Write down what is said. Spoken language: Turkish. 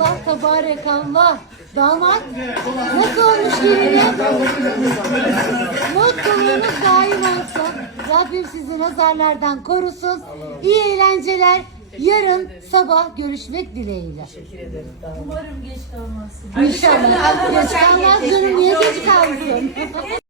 Barakallah. Damat nasıl olmuş gelini? Mutluluğunuz daim olsun. Rabbim sizi nazarlardan korusun. İyi eğlenceler. Yarın sabah görüşmek dileğiyle. Umarım geç kalmazsın. İnşallah. Geç kalmaz canım. Niye?